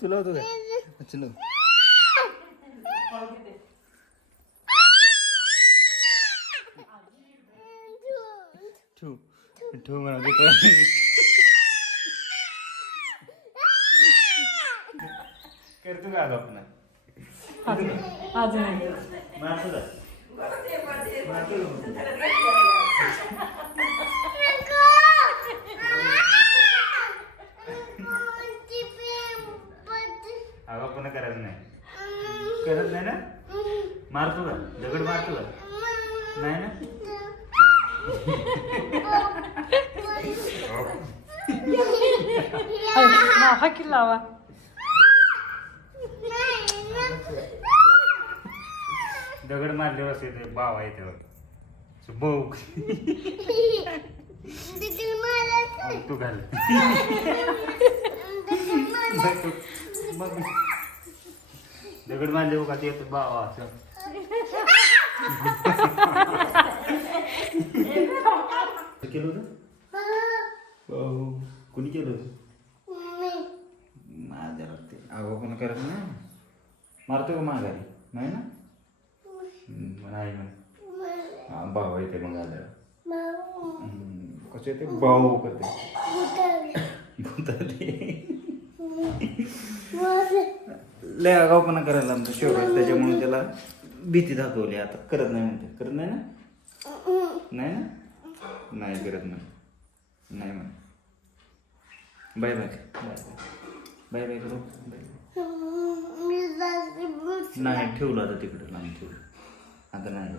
तुला होतो काय चलो ठेव ठेव म्हणा करतो का आपण आज नाही मारतो का आगाऊपणा करायचं नाही करत नाही ना मारतो का दगड मारतो का नाही ना हा की लावा दगड मारल्यावर असं येते बावा येते भाऊ तू घाल मग दगड मारले का ते येतो बावा असं केलं होतं कुणी केलं होतं माझ्या ते आगाऊ पण करत नाही मारतो का माघारी नाही ना नाही म्हणे हा भाऊ येते मग आल्यावर कसं येते भाऊ करते लय आगाऊपणा करायला आमचं शेवट त्याच्यामुळे त्याला भीती दाखवली आता करत नाही म्हणते करत नाही ना नाही ना नाही करत नाही नाही म्हण bye bye bye bye bye करू बाय नाही ठेवलं आता तिकडं नाही ठेवलं आता नाही